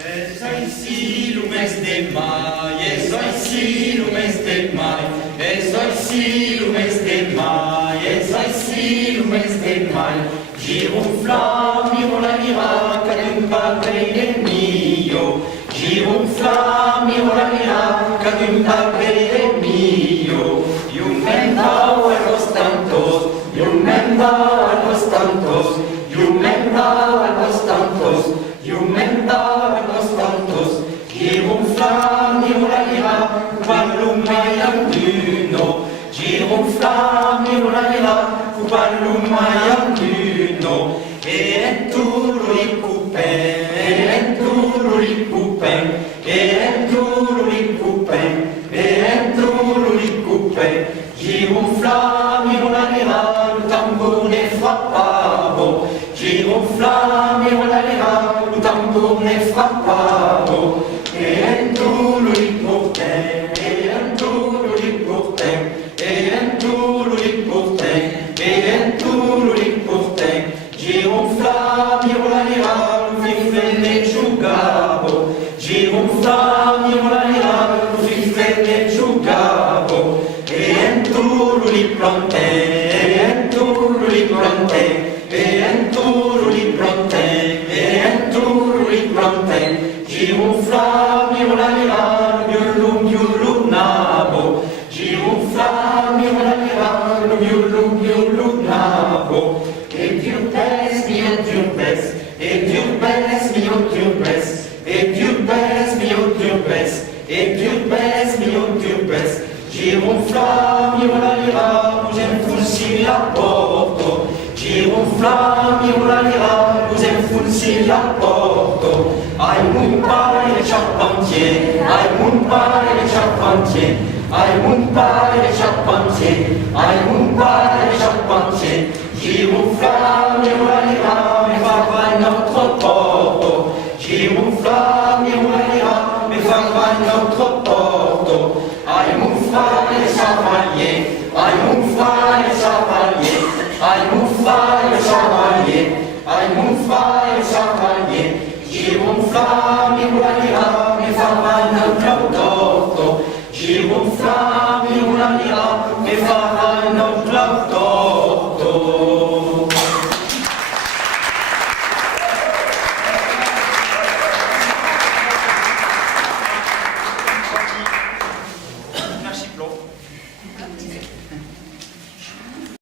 És així el mes de mai, és així el mes de mai, és així el mes de mai, és així el mes de mai. Giroflam i volanirà, que d'un paper mio. Giroflam i volanirà, que d'un paper mio. I un mendau al costantos, i un mendau al costantos, i un mendau al costantos, i un mendau al costantos. Giroflam i volanirà, parlo mai amb uno. Giroflam i volanirà, parlo mai amb uno. E enturo il coupé, e enturo il coupé, e enturo il coupé, e enturo il coupé. Giroflam i volanirà, il tambone frappavo. Giroflam i volanirà, il tambone frappavo. E enturo il coupé, e enturo il coupé, e enturo il coupé, e enturo il coupé. Giroflam i volanirà, il fiffe giugavo. Giroflam i volanirà, il fiffe giugavo. E enturo li planté, e enturo li planté, e enturo li planté, e enturo li planté. Giroflam i volanirà, il nabo. Giroflam i volanirà, il nabo. Et Dieu baisse, mio Dieu baisse, et Dieu baisse, mio Dieu baisse, et Dieu baisse, mio Dieu baisse, et Dieu baisse, mio Dieu baisse. Giroflam i volanirà, vous enfulsi la porto. Giroflam i volanirà, vous enfulsi la porto. Ai mon pare le charpentier, ai mon pare le charpentier, ai mon pare le charpentier, ai mon pare le charpentier. Giroflam i volanirà, me farà notre porto. Giroflam i volanirà, me farà notre porto. Ai mon frère le chevalier, ai mon frère le chevalier, ai mon frère le chevalier, ai mon frère le chevalier. Giroflam i volanirà, me farà notre porto. Giroflam i volanirà, me farà